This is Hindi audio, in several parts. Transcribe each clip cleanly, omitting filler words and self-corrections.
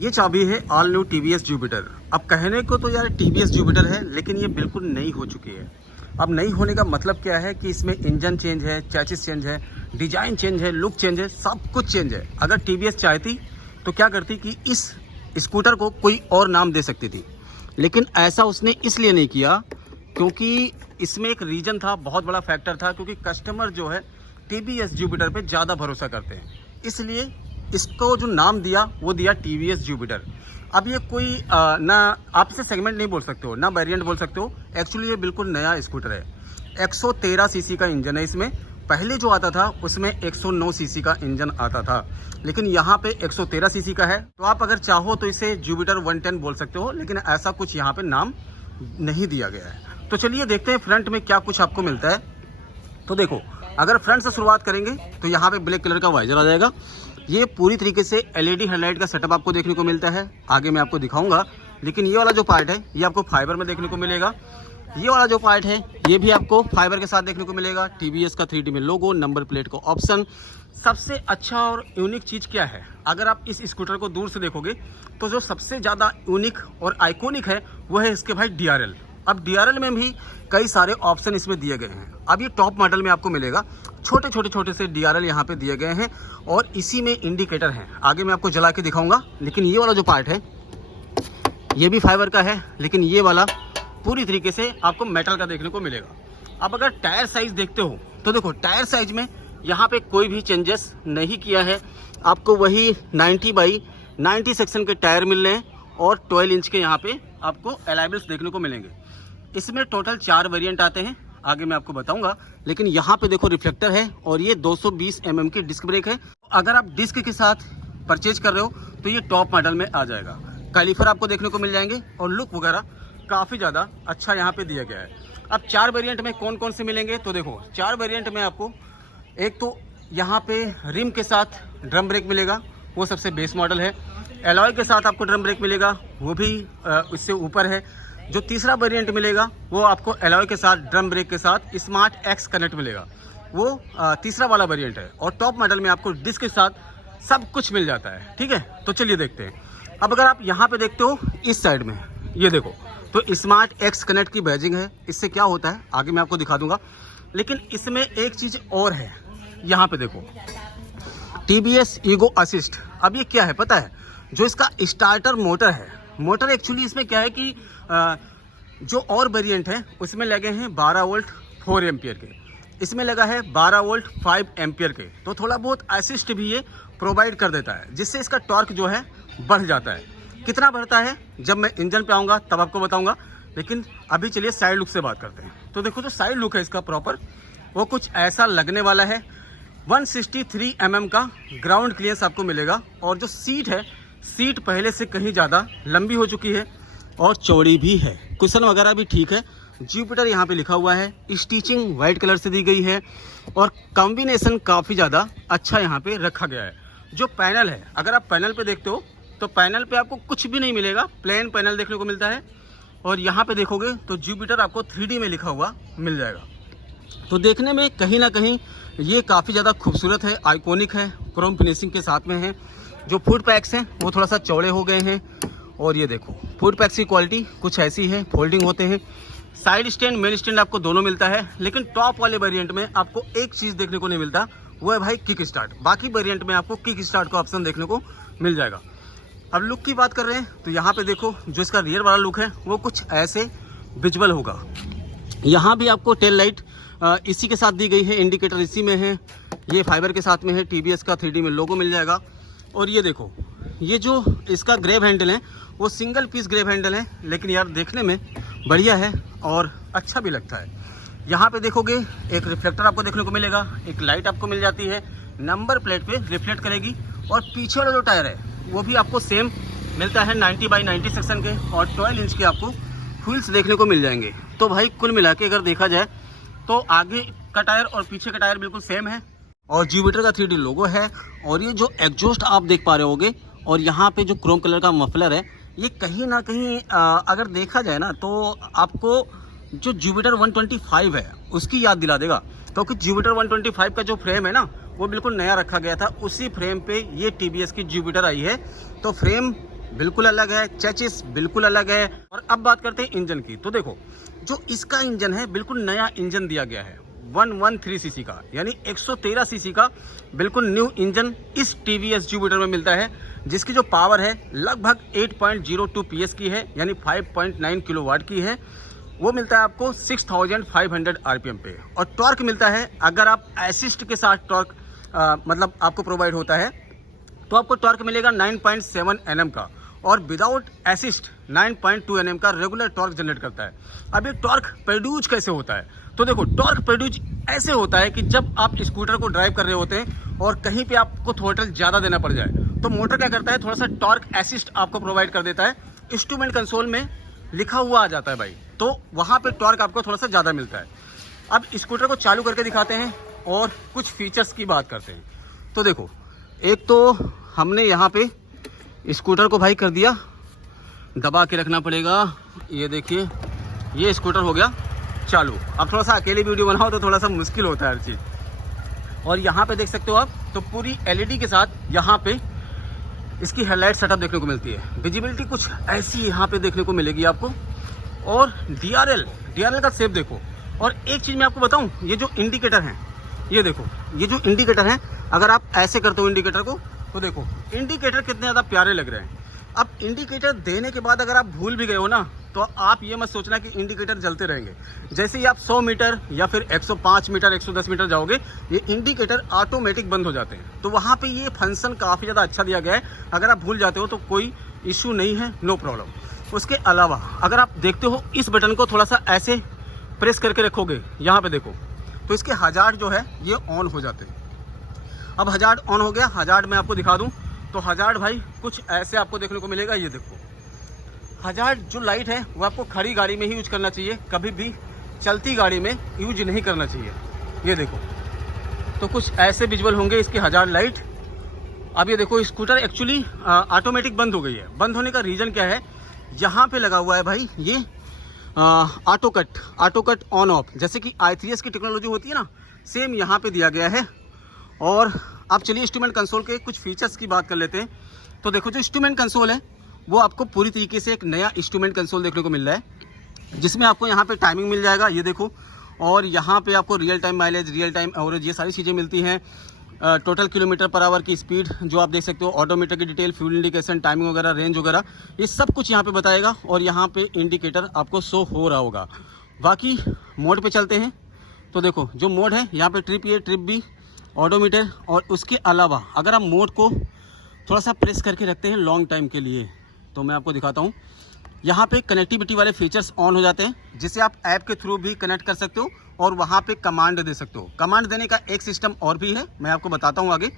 ये चाबी है ऑल न्यू टीवीएस जुपिटर। अब कहने को तो यार टीवीएस जुपिटर है, लेकिन ये बिल्कुल नई हो चुकी है। अब नई होने का मतलब क्या है कि इसमें इंजन चेंज है, चैसिस चेंज है, डिजाइन चेंज है, लुक चेंज है, सब कुछ चेंज है। अगर टीवीएस चाहती तो क्या करती कि इस स्कूटर को कोई और नाम दे सकती थी, लेकिन ऐसा उसने इसलिए नहीं किया क्योंकि इसमें एक रीज़न था, बहुत बड़ा फैक्टर था, क्योंकि कस्टमर जो है टीवीएस जुपिटर पे ज़्यादा भरोसा करते हैं, इसलिए इसको जो नाम दिया वो दिया टीवीएस जुपिटर। अब ये कोई ना आप इसे सेगमेंट नहीं बोल सकते हो, ना वेरिएंट बोल सकते हो। एक्चुअली ये बिल्कुल नया स्कूटर है। 113 सीसी का इंजन है इसमें। पहले जो आता था उसमें 109 सीसी का इंजन आता था, लेकिन यहाँ पे 113 सीसी का है। तो आप अगर चाहो तो इसे जुपिटर 110 बोल सकते हो, लेकिन ऐसा कुछ यहाँ पे नाम नहीं दिया गया है। तो चलिए देखते हैं फ्रंट में क्या कुछ आपको मिलता है। तो देखो, अगर फ्रंट से शुरुआत करेंगे तो यहाँ पे ब्लैक कलर का वाइजर आ जाएगा। ये पूरी तरीके से एलईडी हेडलाइट का सेटअप आपको देखने को मिलता है। आगे मैं आपको दिखाऊंगा, लेकिन ये वाला जो पार्ट है ये आपको फाइबर में देखने को मिलेगा। ये वाला जो पार्ट है ये भी आपको फाइबर के साथ देखने को मिलेगा। टीवीएस का 3D में लोगो, नंबर प्लेट का ऑप्शन। सबसे अच्छा और यूनिक चीज़ क्या है, अगर आप इस स्कूटर को दूर से देखोगे तो जो सबसे ज़्यादा यूनिक और आइकॉनिक है वो है इसके भाई DRL। अब DRL में भी कई सारे ऑप्शन इसमें दिए गए हैं। अब ये टॉप मॉडल में आपको मिलेगा। छोटे से DRL यहाँ पे दिए गए हैं और इसी में इंडिकेटर हैं। आगे मैं आपको जला के दिखाऊंगा, लेकिन ये वाला जो पार्ट है ये भी फाइबर का है, लेकिन ये वाला पूरी तरीके से आपको मेटल का देखने को मिलेगा। अब अगर टायर साइज देखते हो तो देखो, टायर साइज में यहाँ पे कोई भी चेंजेस नहीं किया है। आपको वही 90/90 सेक्शन के टायर मिल रहे हैं और 12 इंच के यहाँ पे आपको एलाइबल्स देखने को मिलेंगे। इसमें टोटल 4 वेरिएंट आते हैं, आगे मैं आपको बताऊंगा। लेकिन यहाँ पे देखो रिफ्लेक्टर है और ये 220 mm की डिस्क ब्रेक है। अगर आप डिस्क के साथ परचेज कर रहे हो तो ये टॉप मॉडल में आ जाएगा। कैलिफर आपको देखने को मिल जाएंगे और लुक वगैरह काफ़ी ज़्यादा अच्छा यहाँ पे दिया गया है। अब 4 वेरिएंट में कौन कौन से मिलेंगे, तो देखो 4 वेरिएंट में आपको एक तो यहाँ पे रिम के साथ ड्रम ब्रेक मिलेगा, वो सबसे बेस मॉडल है। एलॉय के साथ आपको ड्रम ब्रेक मिलेगा, वो भी इससे ऊपर है। जो तीसरा वेरिएंट मिलेगा वो आपको एलॉय के साथ ड्रम ब्रेक के साथ स्मार्ट एक्स कनेक्ट मिलेगा, वो तीसरा वाला वेरिएंट है। और टॉप मॉडल में आपको डिस्क के साथ सब कुछ मिल जाता है। ठीक है, तो चलिए देखते हैं। अब अगर आप यहाँ पे देखते हो इस साइड में ये देखो, तो स्मार्ट एक्स कनेक्ट की बैजिंग है। इससे क्या होता है आगे मैं आपको दिखा दूंगा, लेकिन इसमें एक चीज़ और है। यहाँ पे देखो TVS ईगो असिस्ट। अब ये क्या है पता है, जो इसका स्टार्टर मोटर है, मोटर एक्चुअली इसमें क्या है कि जो और वेरिएंट है उसमें लगे हैं 12 वोल्ट 4 एम्पियर के, इसमें लगा है 12 वोल्ट 5 एम्पियर के। तो थोड़ा बहुत असिस्ट भी ये प्रोवाइड कर देता है, जिससे इसका टॉर्क जो है बढ़ जाता है। कितना बढ़ता है जब मैं इंजन पे आऊँगा तब आपको बताऊँगा, लेकिन अभी चलिए साइड लुक से बात करते हैं। तो देखो, जो साइड लुक है इसका प्रॉपर वो कुछ ऐसा लगने वाला है। 163 mm का ग्राउंड क्लियरेंस आपको मिलेगा। और जो सीट है, सीट पहले से कहीं ज़्यादा लंबी हो चुकी है और चौड़ी भी है। कुशन वगैरह भी ठीक है। जुपिटर यहाँ पे लिखा हुआ है, स्टिचिंग वाइट कलर से दी गई है और कॉम्बिनेशन काफ़ी ज़्यादा अच्छा यहाँ पे रखा गया है। जो पैनल है, अगर आप पैनल पे देखते हो तो पैनल पे आपको कुछ भी नहीं मिलेगा, प्लेन पैनल देखने को मिलता है। और यहाँ पे देखोगे तो जुपिटर आपको 3D में लिखा हुआ मिल जाएगा। तो देखने में कहीं ना कहीं ये काफ़ी ज़्यादा खूबसूरत है, आइकॉनिक है, क्रोम फिनिशिंग के साथ में है। जो फुट पैक्स हैं वो थोड़ा सा चौड़े हो गए हैं। और ये देखो, फुट पैक्स की क्वालिटी कुछ ऐसी है, फोल्डिंग होते हैं। साइड स्टैंड, मेन स्टैंड आपको दोनों मिलता है, लेकिन टॉप वाले वेरिएंट में आपको एक चीज़ देखने को नहीं मिलता, वो है भाई किक स्टार्ट। बाकी वेरिएंट में आपको किक स्टार्ट का ऑप्शन देखने को मिल जाएगा। अब लुक की बात कर रहे हैं तो यहाँ पे देखो, जो इसका रियर वाला लुक है वो कुछ ऐसे विजुअल होगा। यहाँ भी आपको टेल लाइट इसी के साथ दी गई है, इंडिकेटर इसी में है, ये फाइबर के साथ में है, TVS का 3D में लोगो मिल जाएगा। और ये देखो, ये जो इसका ग्रैब हैंडल है वो सिंगल पीस ग्रैब हैंडल है, लेकिन यार देखने में बढ़िया है और अच्छा भी लगता है। यहाँ पे देखोगे एक रिफ्लेक्टर आपको देखने को मिलेगा, एक लाइट आपको मिल जाती है, नंबर प्लेट पे रिफ्लेक्ट करेगी। और पीछे वाला जो टायर है वो भी आपको सेम मिलता है, 90/90 सेक्शन के और 12 इंच के आपको व्हील्स देखने को मिल जाएंगे। तो भाई कुल मिला के अगर देखा जाए तो आगे का टायर और पीछे का टायर बिल्कुल सेम है और जुपिटर का 3D लोगो है। और ये जो एग्जॉस्ट आप देख पा रहे होगे और यहाँ पे जो क्रोम कलर का मफलर है, ये कहीं ना कहीं अगर देखा जाए ना तो आपको जो जुपिटर 125 है उसकी याद दिला देगा, क्योंकि जुपिटर 125 का जो फ्रेम है ना वो बिल्कुल नया रखा गया था, उसी फ्रेम पे ये TVS की जुपिटर आई है। तो फ्रेम बिल्कुल अलग है, चेसिस बिल्कुल अलग है। और अब बात करते हैं इंजन की। तो देखो जो इसका इंजन है बिल्कुल नया इंजन दिया गया है 113 सीसी का, यानी 113 सीसी का बिल्कुल न्यू इंजन इस TVS जुपिटर में मिलता है, जिसकी जो पावर है लगभग 8.02 PS की है, यानी 5.9 किलोवाट की है। वो मिलता है आपको 6500 RPM पे। और टॉर्क मिलता है, अगर आप असिस्ट के साथ टॉर्क मतलब आपको प्रोवाइड होता है तो आपको टॉर्क मिलेगा 9.7 Nm का, और विदाउट असिस्ट 9.2 Nm का रेगुलर टॉर्क जनरेट करता है। अब ये टॉर्क प्रोड्यूस कैसे होता है? तो देखो टॉर्क प्रोड्यूस ऐसे होता है कि जब आप स्कूटर को ड्राइव कर रहे होते हैं और कहीं पे आपको थ्रोटल ज़्यादा देना पड़ जाए, तो मोटर क्या करता है, थोड़ा सा टॉर्क असिस्ट आपको प्रोवाइड कर देता है। इंस्ट्रूमेंट कंसोल में लिखा हुआ आ जाता है भाई, तो वहाँ पे टॉर्क आपको थोड़ा सा ज़्यादा मिलता है। अब स्कूटर को चालू करके दिखाते हैं और कुछ फीचर्स की बात करते हैं। तो देखो एक तो हमने यहाँ पे स्कूटर को भाई कर दिया, दबा के रखना पड़ेगा। ये देखिए ये स्कूटर हो गया चालू। अब थोड़ा सा अकेले वीडियो बनाओ तो थोड़ा सा मुश्किल होता है हर चीज़। और यहाँ पे देख सकते हो आप, तो पूरी LED के साथ यहाँ पे इसकी हेडलाइट सेटअप देखने को मिलती है। विजिबिलिटी कुछ ऐसी यहाँ पे देखने को मिलेगी आपको। और DRL का शेप देखो। और एक चीज़ मैं आपको बताऊं, ये जो इंडिकेटर हैं, ये देखो ये जो इंडिकेटर हैं, अगर आप ऐसे करते हो इंडिकेटर को तो देखो इंडिकेटर कितने ज़्यादा प्यारे लग रहे हैं। अब इंडिकेटर देने के बाद अगर आप भूल भी गए हो ना, तो आप ये मत सोचना कि इंडिकेटर जलते रहेंगे। जैसे ही आप 100 मीटर या फिर 105 मीटर 110 मीटर जाओगे, ये इंडिकेटर ऑटोमेटिक बंद हो जाते हैं। तो वहाँ पे ये फंक्शन काफ़ी ज़्यादा अच्छा दिया गया है। अगर आप भूल जाते हो तो कोई इशू नहीं है, नो प्रॉब्लम। उसके अलावा अगर आप देखते हो इस बटन को थोड़ा सा ऐसे प्रेस करके रखोगे, यहाँ पे देखो, तो इसके हजार्ड जो है ये ऑन हो जाते हैं। अब हजार्ड ऑन हो गया। हजार्ड मैं आपको दिखा दूं तो हजार्ड भाई कुछ ऐसे आपको देखने को मिलेगा। ये देखो हजार्ड जो लाइट है वो आपको खड़ी गाड़ी में ही यूज करना चाहिए, कभी भी चलती गाड़ी में यूज नहीं करना चाहिए। ये देखो तो कुछ ऐसे विजुअल होंगे इसकी हजार्ड लाइट। अब ये देखो स्कूटर एक्चुअली ऑटोमेटिक बंद हो गई है। बंद होने का रीज़न क्या है, यहाँ पे लगा हुआ है भाई ये ऑटो कट ऑन ऑफ, जैसे कि i3s की टेक्नोलॉजी होती है ना, सेम यहाँ पे दिया गया है। और अब चलिए इंस्ट्रूमेंट कंसोल के कुछ फीचर्स की बात कर लेते हैं। तो देखो जो इंस्ट्रूमेंट कंसोल है वो आपको पूरी तरीके से एक नया इंस्ट्रूमेंट कंसोल देखने को मिल रहा है, जिसमें आपको यहाँ पे टाइमिंग मिल जाएगा, ये देखो। और यहाँ पे आपको real time mileage, real time average, ये सारी चीज़ें मिलती हैं। टोटल किलोमीटर पर आवर की स्पीड जो आप देख सकते हो, ऑडोमीटर की डिटेल, फ्यूल इंडिकेशन, टाइमिंग वगैरह, रेंज वगैरह, ये सब कुछ यहाँ पे बताएगा। और यहाँ पे इंडिकेटर आपको शो हो रहा होगा। बाकी मोड पे चलते हैं तो देखो जो मोड है यहाँ पे trip A, trip B, odometer. और उसके अलावा अगर आप मोड को थोड़ा सा प्रेस करके रखते हैं लॉन्ग टाइम के लिए, तो मैं आपको दिखाता हूँ। यहाँ पे कनेक्टिविटी वाले फीचर्स ऑन हो जाते हैं, जिसे आप ऐप के थ्रू भी कनेक्ट कर सकते हो और वहाँ पे कमांड दे सकते हो। कमांड देने का एक सिस्टम और भी है, मैं आपको बताता हूँ आगे।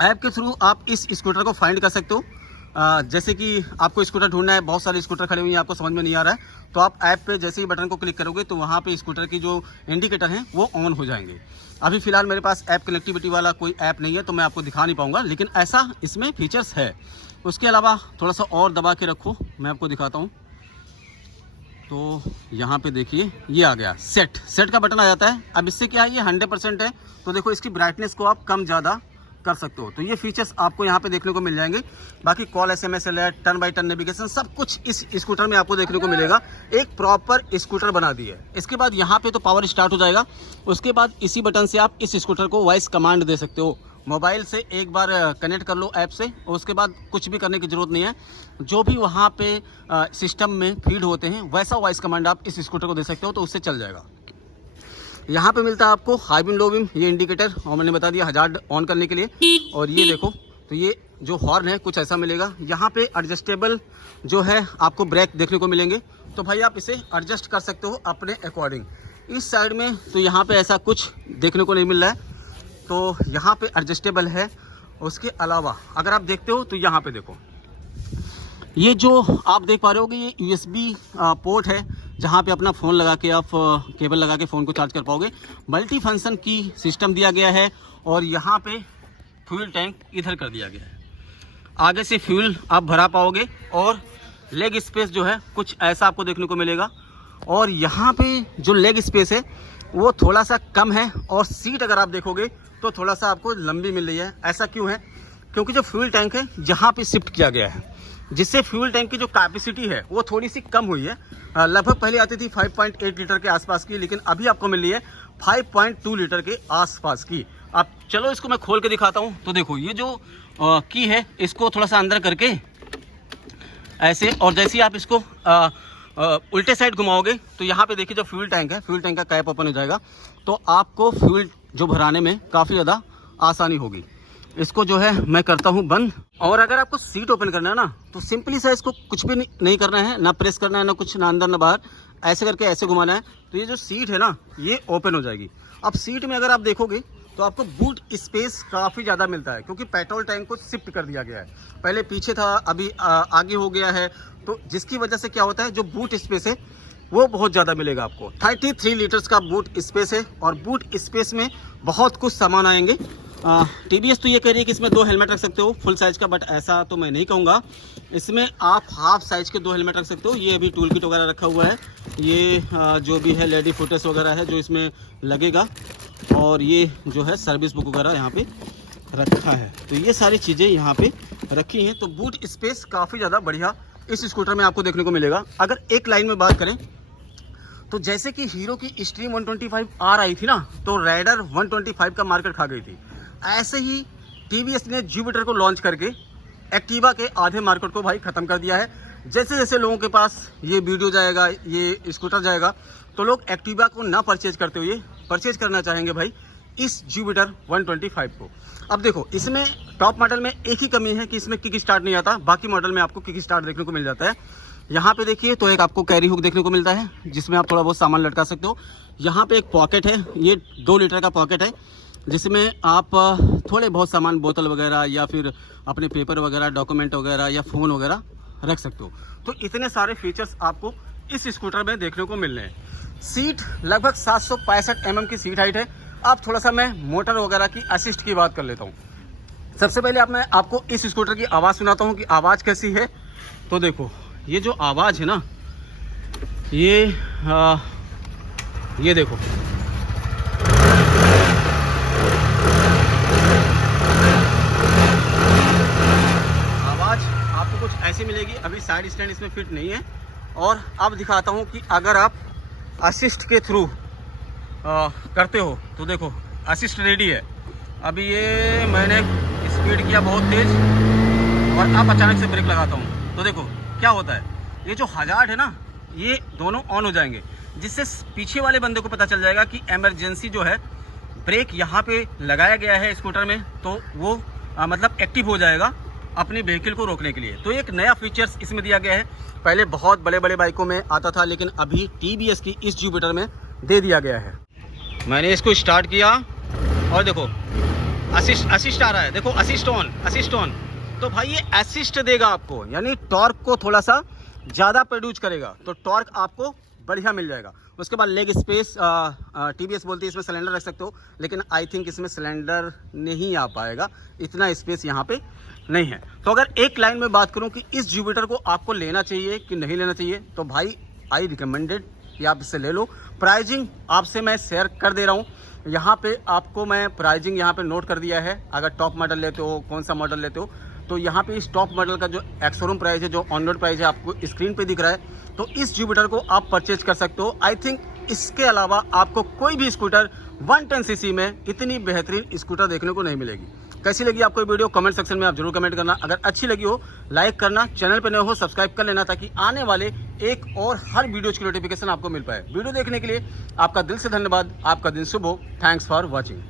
ऐप के थ्रू आप इस स्कूटर को फाइंड कर सकते हो। जैसे कि आपको स्कूटर ढूंढना है, बहुत सारे स्कूटर खड़े हुए हैं, आपको समझ में नहीं आ रहा है, तो आप ऐप पे जैसे ही बटन को क्लिक करोगे तो वहाँ पे स्कूटर की जो इंडिकेटर हैं वो ऑन हो जाएंगे। अभी फ़िलहाल मेरे पास ऐप कनेक्टिविटी वाला कोई ऐप नहीं है, तो मैं आपको दिखा नहीं पाऊँगा, लेकिन ऐसा इसमें फीचर्स है। उसके अलावा थोड़ा सा और दबा के रखो, मैं आपको दिखाता हूँ। तो यहाँ पे देखिए ये आ गया सेट का बटन आ जाता है। अब इससे क्या है, ये 100% है, तो देखो इसकी ब्राइटनेस को आप कम ज़्यादा कर सकते हो। तो ये फीचर्स आपको यहाँ पे देखने को मिल जाएंगे। बाकी call, SMS alert, turn by turn navigation, सब कुछ इस स्कूटर में आपको देखने को मिलेगा। एक प्रॉपर स्कूटर बना दी है। इसके बाद यहाँ पे तो पावर स्टार्ट हो जाएगा। उसके बाद इसी बटन से आप इस स्कूटर को वॉइस कमांड दे सकते हो। मोबाइल से एक बार कनेक्ट कर लो ऐप से, उसके बाद कुछ भी करने की ज़रूरत नहीं है। जो भी वहाँ पे सिस्टम में फीड होते हैं वैसा वॉइस कमांड आप इस स्कूटर को दे सकते हो, तो उससे चल जाएगा। यहाँ पे मिलता है आपको हाई बीम, लो बीम, ये इंडिकेटर, और मैंने बता दिया हजार्ड ऑन करने के लिए। और ये देखो तो ये जो हॉर्न है कुछ ऐसा मिलेगा। यहाँ पे एडजस्टेबल जो है आपको ब्रेक देखने को मिलेंगे, तो भाई आप इसे एडजस्ट कर सकते हो अपने अकॉर्डिंग। इस साइड में तो यहाँ पे ऐसा कुछ देखने को नहीं मिल रहा है, तो यहाँ पे एडजस्टेबल है। उसके अलावा अगर आप देखते हो तो यहाँ पे देखो, ये जो आप देख पा रहे हो कि ये USB पोर्ट है, जहाँ पे अपना फ़ोन लगा के आप केबल लगा के फ़ोन को चार्ज कर पाओगे। मल्टी फंक्शन की सिस्टम दिया गया है। और यहाँ पे फ्यूल टैंक इधर कर दिया गया है, आगे से फ्यूल आप भरा पाओगे। और लेग स्पेस जो है कुछ ऐसा आपको देखने को मिलेगा। और यहाँ पे जो लेग स्पेस है वो थोड़ा सा कम है, और सीट अगर आप देखोगे तो थोड़ा सा आपको लंबी मिल रही है। ऐसा क्यों है, क्योंकि जो फ्यूल टैंक है जहाँ पे शिफ्ट किया गया है, जिससे फ्यूल टैंक की जो कैपेसिटी है वो थोड़ी सी कम हुई है। लगभग पहले आती थी 5.8 लीटर के आसपास की, लेकिन अभी आपको मिल रही है 5.2 लीटर के आसपास की। अब चलो इसको मैं खोल के दिखाता हूँ। तो देखो ये जो की है इसको थोड़ा सा अंदर करके ऐसे, और जैसे ही आप इसको उल्टे साइड घुमाओगे तो यहाँ पे देखिए जो फ्यूल टैंक है, फ्यूल टैंक का कैप ओपन हो जाएगा, तो आपको फ्यूल जो भराने में काफ़ी ज़्यादा आसानी होगी। इसको जो है मैं करता हूँ बंद। और अगर आपको सीट ओपन करना है ना, तो सिंपली सा इसको कुछ भी नहीं करना है, ना प्रेस करना है, ना कुछ, ना अंदर ना बाहर, ऐसे करके ऐसे घुमाना है, तो ये जो सीट है ना ये ओपन हो जाएगी। अब सीट में अगर आप देखोगे तो आपको बूट स्पेस काफ़ी ज़्यादा मिलता है, क्योंकि पेट्रोल टैंक को शिफ्ट कर दिया गया है। पहले पीछे था, अभी आगे हो गया है, तो जिसकी वजह से क्या होता है, जो बूट स्पेस है वो बहुत ज़्यादा मिलेगा आपको। 33 लीटर्स का बूट स्पेस है, और बूट स्पेस में बहुत कुछ सामान आएंगे। TVS तो ये कह रही है कि इसमें 2 हेलमेट रख सकते हो फुल साइज़ का, बट ऐसा तो मैं नहीं कहूँगा। इसमें आप हाफ साइज़ के 2 हेलमेट रख सकते हो। ये अभी टूल किट वगैरह रखा हुआ है, ये जो भी है लेडी फुटेज वगैरह है जो इसमें लगेगा, और ये जो है सर्विस बुक वगैरह यहाँ पे रखा है। तो ये सारी चीज़ें यहाँ पे रखी हैं। तो बूट स्पेस काफ़ी ज़्यादा बढ़िया इस स्कूटर में आपको देखने को मिलेगा। अगर एक लाइन में बात करें तो जैसे कि हीरो की स्ट्रीम 125 आर आई थी ना, तो राइडर 125 का मार्केट खा गई थी, ऐसे ही TVS ने जुपिटर को लॉन्च करके एक्टिवा के आधे मार्केट को भाई ख़त्म कर दिया है। जैसे जैसे लोगों के पास ये वीडियो जाएगा, ये स्कूटर जाएगा, तो लोग एक्टिवा को ना परचेज करते हुए परचेज करना चाहेंगे भाई इस जुपिटर 125 को। अब देखो इसमें टॉप मॉडल में एक ही कमी है कि इसमें किक स्टार्ट नहीं आता, बाकी मॉडल में आपको किक स्टार्ट देखने को मिल जाता है। यहाँ पे देखिए तो एक आपको कैरी हुक देखने को मिलता है, जिसमें आप थोड़ा बहुत सामान लटका सकते हो। यहाँ पे एक पॉकेट है, ये 2 लीटर का पॉकेट है, जिसमें आप थोड़े बहुत सामान, बोतल वगैरह या फिर अपने पेपर वगैरह, डॉक्यूमेंट वगैरह या फ़ोन वगैरह रख सकते हो। तो इतने सारे फीचर्स आपको इस स्कूटर में देखने को मिल रहे हैं। सीट लगभग 765 mm की सीट हाइट है। अब थोड़ा सा मैं मोटर वगैरह की असिस्ट की बात कर लेता हूँ। सबसे पहले मैं आपको इस स्कूटर की आवाज़ सुनाता हूँ कि आवाज़ कैसी है। तो देखो ये जो आवाज़ है ना, ये देखो, आवाज़ आपको कुछ ऐसी मिलेगी। अभी साइड स्टैंड इसमें फिट नहीं है। और अब दिखाता हूँ कि अगर आप असिस्ट के थ्रू करते हो तो देखो असिस्ट रेडी है। अभी ये मैंने स्पीड किया बहुत तेज़, और अब अचानक से ब्रेक लगाता हूँ तो देखो क्या होता है, ये जो हजार्ड है ना ये दोनों ऑन हो जाएंगे, जिससे पीछे वाले बंदे को पता चल जाएगा कि इमरजेंसी जो है ब्रेक यहाँ पे लगाया गया है स्कूटर में, तो वो मतलब एक्टिव हो जाएगा अपनी व्हीकल को रोकने के लिए। तो एक नया फीचर्स इसमें दिया गया है। पहले बहुत बड़े बड़े बाइकों में आता था, लेकिन अभी TVS की इस जुपिटर में दे दिया गया है। मैंने इसको स्टार्ट किया और देखो असिस्ट आ रहा है, देखो असिस्ट ऑन। तो भाई ये असिस्ट देगा आपको, यानी टॉर्क को थोड़ा सा ज़्यादा प्रोड्यूस करेगा, तो टॉर्क आपको बढ़िया मिल जाएगा। उसके बाद लेग स्पेस TVS बोलती है इसमें सिलेंडर रख सकते हो, लेकिन आई थिंक इसमें सिलेंडर नहीं आ पाएगा, इतना स्पेस यहाँ पे नहीं है। तो अगर एक लाइन में बात करूँ कि इस जुपिटर को आपको लेना चाहिए कि नहीं लेना चाहिए, तो भाई आई रिकमेंडेड कि आप इससे ले लो। प्राइजिंग आपसे मैं शेयर कर दे रहा हूँ, यहाँ पे आपको मैं प्राइजिंग यहाँ पे नोट कर दिया है। अगर टॉप मॉडल लेते हो, कौन सा मॉडल लेते हो, तो यहाँ पे इस टॉप मॉडल का जो एक्स-शोरूम प्राइस है, जो ऑन रोड प्राइस है, आपको स्क्रीन पे दिख रहा है, तो इस जुपिटर को आप परचेज कर सकते हो। आई थिंक इसके अलावा आपको कोई भी स्कूटर 110 सीसी में इतनी बेहतरीन स्कूटर देखने को नहीं मिलेगी। कैसी लगी आपको ये वीडियो, कमेंट सेक्शन में आप जरूर कमेंट करना। अगर अच्छी लगी हो लाइक करना, चैनल पर नए हो सब्सक्राइब कर लेना, ताकि आने वाले एक और हर वीडियो की नोटिफिकेशन आपको मिल पाए। वीडियो देखने के लिए आपका दिल से धन्यवाद। आपका दिन शुभ हो। Thanks for watching.